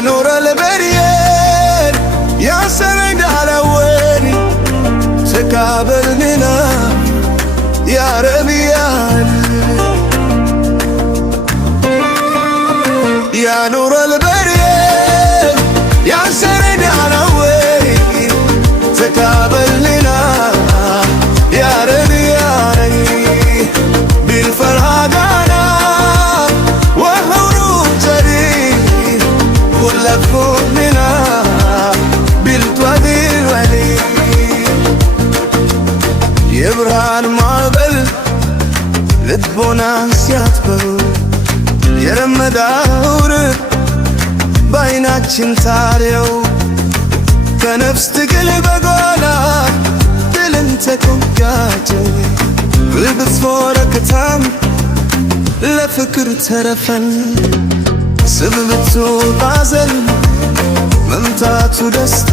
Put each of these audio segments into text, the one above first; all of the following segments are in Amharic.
نور البريان يا سند على ويني تقابلنا يا ربيان يا نور البريان يا سند على ويني تقابلنا يا ربيان بالفرهدانا وهروب جديد ولفوقنا بالتوادي الولي يبرهان معبل لبونا سياتبل يرمداور بايناችን ታሪው ከነፍስ ትግል በጎላ ድልን ተቆጋጀ ብትፎረክታም ለፍቅር ተረፈን ስብብቱ ባዘን መምታቱ ደስታ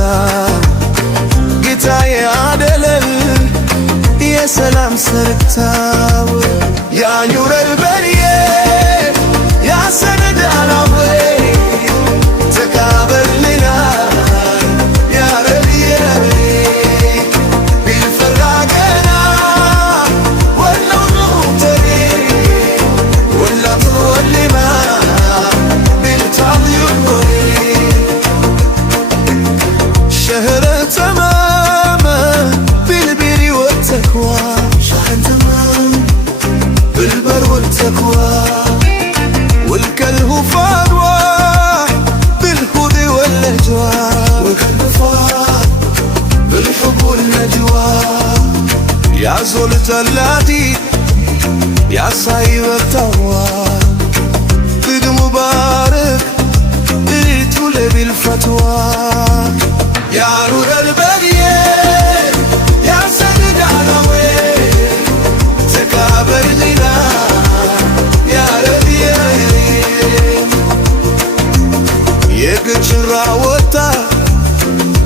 ጌታዬ አደለል የሰላም ሰርክታው ያ ኑረል በርዬ ያ ሰነድ አላዌ ተቃበልና ያ ረቢዬ ቢልፈራገና ወለው ተሪ ወላቱ ወሊማ ቢልታዩ شهر تمام بالبر والتقوى شهر تمام بالبر والتقوى والكله فاروى بالهدى والنجوى والكله فاروى بالحب والنجوى يا زول جلادي يا صايب التقوى عيد مبارك عيد بالفتوى يا نور البريان يا سند علوي تقابلنا يا ربيان يقجر وطا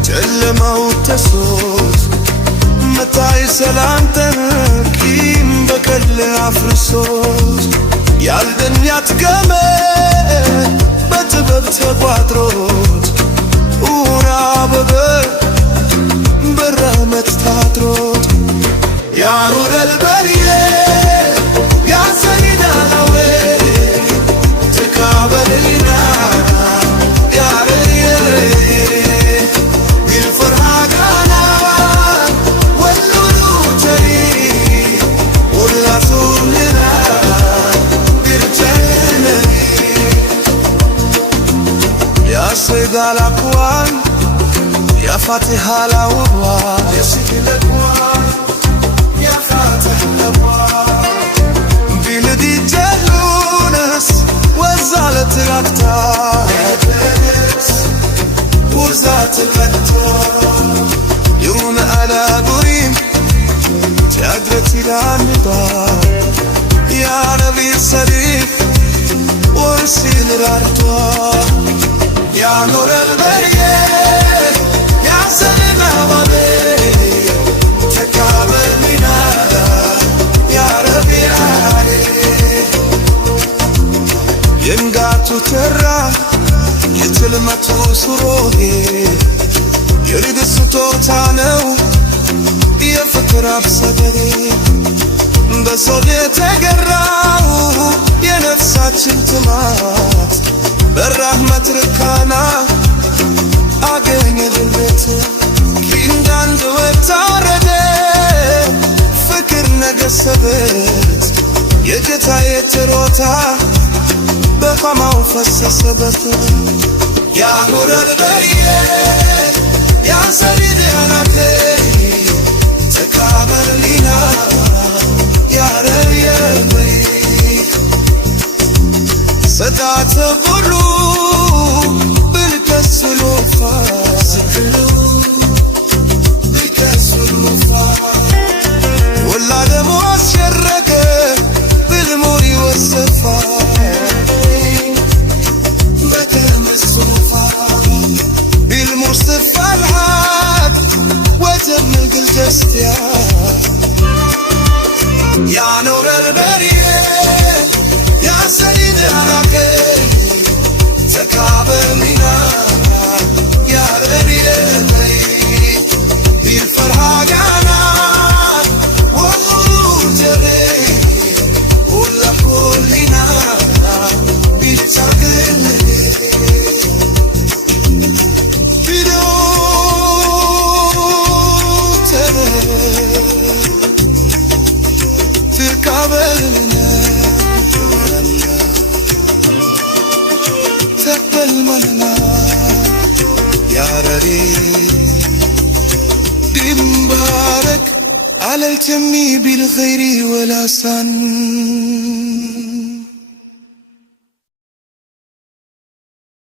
جلماو تسوس متاي سلامتك كيم بكل عفرسوس يا الدنيا تقامل بتبب تقواتروت وراببر بالرحمة تاتروت يا نور البريان يا سيد الهوي تقابلنا يا ريان بالفرحة قانا واللولو تري ولا صولنا بالجنة يا سيد الأكوان يا فاتح الأبواب يا سيد الأكوان يا فاتح الأبواب بلدي جلونس وزالت الأكتار وزالت الأكتار يوم أنا قريم جاقرتي للنضال يا نبي الصديق ورسيل الأرض يا نور البريان يا سلام عليك تقابلنا يا ربي عليك ينقاتو ترى يتلمتو سروهي يريد السطوتانو يفكر بصدري بصد يتقراو ينفساتشن تمات بالرحمة ركانا አገኘ ልቤት ኪንዳንድ ወታረደ ፍቅር ነገሰበት የጌታዬ ችሮታ በቋማው ፈሰሰበት ያ ኑር البريان يا سيد الهوي تقابلنا يا ربيان صدات بلو بالكسلو فاسكلو بالكسلو ولا دمو أسشرك بالموري والصفا بكم الصوفا بالمصطفى الحق وتم الجستيا يا نور البريان يا سيد الهوي تقابلنا تمي بالخير ولا سن